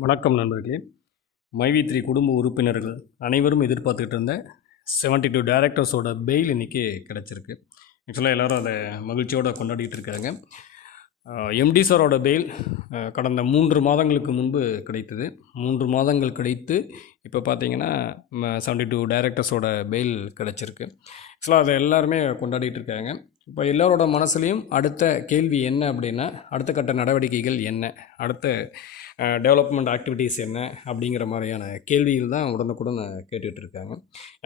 வணக்கம் நண்பர்களே. மைவி3 குடும்ப உறுப்பினர்கள் அனைவரும் எதிர்பார்த்துக்கிட்டு இருந்த 72 டைரக்டர்ஸோட பெயில் இன்றைக்கி கிடச்சிருக்கு. ஆக்சுவலாக எல்லோரும் அதை மகிழ்ச்சியோடு கொண்டாடிட்டு இருக்காங்க. எம்டி சாரோட பெயில் கடந்த 3 மாதங்களுக்கு முன்பு கிடைத்தது. 3 மாதங்கள் கிடைத்து இப்போ பார்த்திங்கன்னா 72 டைரக்டர்ஸோட பெயில் கிடச்சிருக்கு. ஆக்சுவலாக அதை எல்லாருமே கொண்டாடிட்டு இருக்காங்க. இப்போ எல்லோரோட மனசுலேயும் அடுத்த கேள்வி என்ன அப்படின்னா, அடுத்த கட்ட நடவடிக்கைகள் என்ன, அடுத்த டெவலப்மெண்ட் ஆக்டிவிட்டீஸ் என்ன அப்படிங்கிற மாதிரியான கேள்விகள் தான் உடனுக்குடன் கேட்டுட்ருக்காங்க.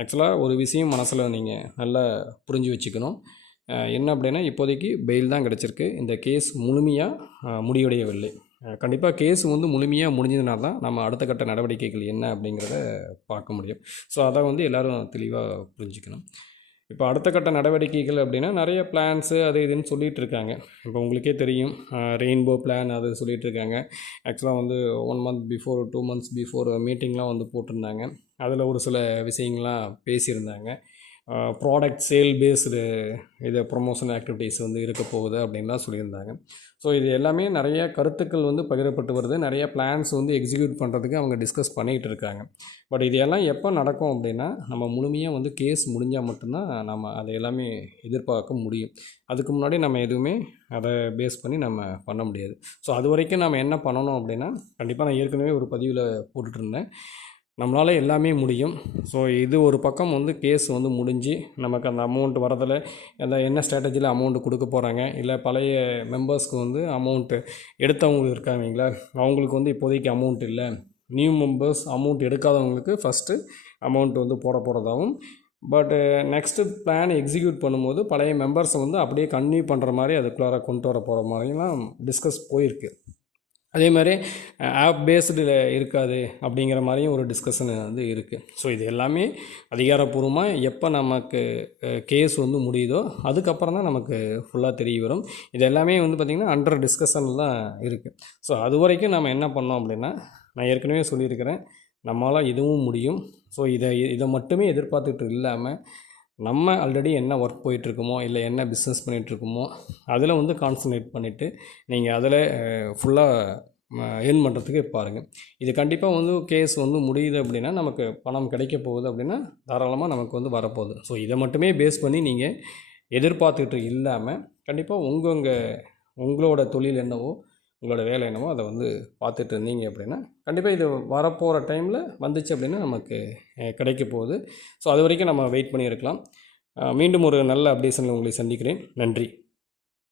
ஆக்சுவலாக ஒரு விஷயம் மனசில் நீங்கள் நல்லா புரிஞ்சு வச்சுக்கணும். என்ன அப்படின்னா, இப்போதைக்கு பெயில் தான் கிடச்சிருக்கு. இந்த கேஸ் முழுமையாக முடிவடையவில்லை. கண்டிப்பாக கேஸ் முழுமையாக முடிஞ்சதுனால தான் நம்ம அடுத்த கட்ட நடவடிக்கைகள் என்ன அப்படிங்கிறத பார்க்க முடியும். ஸோ அதை எல்லோரும் தெளிவாக புரிஞ்சுக்கணும். இப்போ அடுத்த கட்ட நடவடிக்கைகள் அப்படின்னா நிறைய பிளான்ஸு அது இதுன்னு சொல்லிகிட்டு இருக்காங்க. இப்போ உங்களுக்கே தெரியும், ரெயின்போ பிளான் அது சொல்லிகிட்டு இருக்காங்க. ஆக்சுவலாக 1 மந்த் பிஃபோர் 2 மந்த்ஸ் பிஃபோர் மீட்டிங்லாம் போட்டிருந்தாங்க. அதில் ஒரு சில விஷயங்கள்லாம் பேசியிருந்தாங்க. ப்ராடக்ட் சேல் பேஸ்டு இது ப்ரொமோஷன் ஆக்டிவிட்டீஸ் இருக்க போகுது அப்படின்லாம் சொல்லியிருந்தாங்க. ஸோ இது எல்லாமே நிறைய கருத்துக்கள் பகிரப்பட்டு வருது. நிறைய பிளான்ஸ் எக்ஸிக்யூட் பண்ணுறதுக்கு அவங்க டிஸ்கஸ் பண்ணிகிட்டு இருக்காங்க. பட் இது எல்லாம் எப்போ நடக்கும் அப்படின்னா, நம்ம முழுமையாக கேஸ் முடிஞ்சால் மட்டும்தான் நம்ம அதை எல்லாமே எதிர்பார்க்க முடியும். அதுக்கு முன்னாடி நம்ம எதுவுமே அதை பேஸ் பண்ணி நம்ம பண்ண முடியாது. ஸோ அது வரைக்கும் நம்ம என்ன பண்ணணும் அப்படின்னா, கண்டிப்பாக நான் ஏற்கனவே ஒரு பதிவில் போட்டுட்ருந்தேன், நம்மளால் எல்லாமே முடியும். ஸோ இது ஒரு பக்கம் கேஸ் முடிஞ்சு நமக்கு அந்த அமௌண்ட் வரதில் அந்த என்ன ஸ்ட்ராட்டஜியில் அமௌண்ட்டு கொடுக்க போகிறாங்க, இல்லை பழைய மெம்பர்ஸ்க்கு அமௌண்ட்டு எடுத்தவங்க இருக்காங்களா, அவங்களுக்கு இப்போதைக்கு அமௌண்ட் இல்லை, நியூ மெம்பர்ஸ் அமௌண்ட் எடுக்காதவங்களுக்கு ஃபஸ்ட்டு அமௌண்ட் போட போகிறதாகவும், பட்டு நெக்ஸ்ட்டு பிளான் எக்ஸிக்யூட் பண்ணும்போது பழைய மெம்பர்ஸை அப்படியே கன்டினியூ பண்ணுற மாதிரி அதுக்குள்ளார கொண்டு வர போகிற மாதிரிலாம் டிஸ்கஸ் போயிருக்கு. அதே மாதிரி ஆப் பேஸ்டில் இருக்காது அப்படிங்கிற மாதிரியும் ஒரு டிஸ்கஷன் இருக்குது. ஸோ இது எல்லாமே அதிகாரப்பூர்வமாக எப்போ நமக்கு கேஸ் முடியுதோ அதுக்கப்புறம் தான் நமக்கு ஃபுல்லாக தெரிய வரும். இது எல்லாமே பார்த்திங்கன்னா அண்டர் டிஸ்கஷனில் தான் இருக்குது. ஸோ அது வரைக்கும் நம்ம என்ன பண்ணோம் அப்படின்னா, நான் ஏற்கனவே சொல்லியிருக்கிறேன், நம்மளால் இதுவும் முடியும். ஸோ இதை மட்டுமே எதிர்பார்த்துட்டு இல்லாமல், நம்ம ஆல்ரெடி என்ன ஒர்க் போயிட்டுருக்கோமோ, இல்லை என்ன பிஸ்னஸ் பண்ணிகிட்ருக்கோமோ அதில் கான்சன்ட்ரேட் பண்ணிவிட்டு நீங்கள் அதில் ஃபுல்லாக ஏர்ன் பண்ணுறதுக்கு பாருங்கள். இது கண்டிப்பாக கேஸ் முடியுது அப்படின்னா, நமக்கு பணம் கிடைக்க போகுது அப்படின்னா தாராளமாக நமக்கு வரப்போகுது. ஸோ இதை மட்டுமே பேஸ் பண்ணி நீங்கள் எதிர்பார்த்துக்கிட்டு இல்லாமல், கண்டிப்பாக உங்களோட தொழில் என்னவோ, உங்களோட வேலை என்னவோ அதை பார்த்துட்டு இருந்தீங்க அப்படின்னா, கண்டிப்பாக இது வரப்போகிற டைமில் வந்துச்சு அப்படின்னா நமக்கு கிடைக்க போகுது. ஸோ அது வரைக்கும் நம்ம வெயிட் பண்ணி இருக்கலாம். மீண்டும் ஒரு நல்ல அப்டேஷனில் உங்களை சந்திக்கிறேன். நன்றி.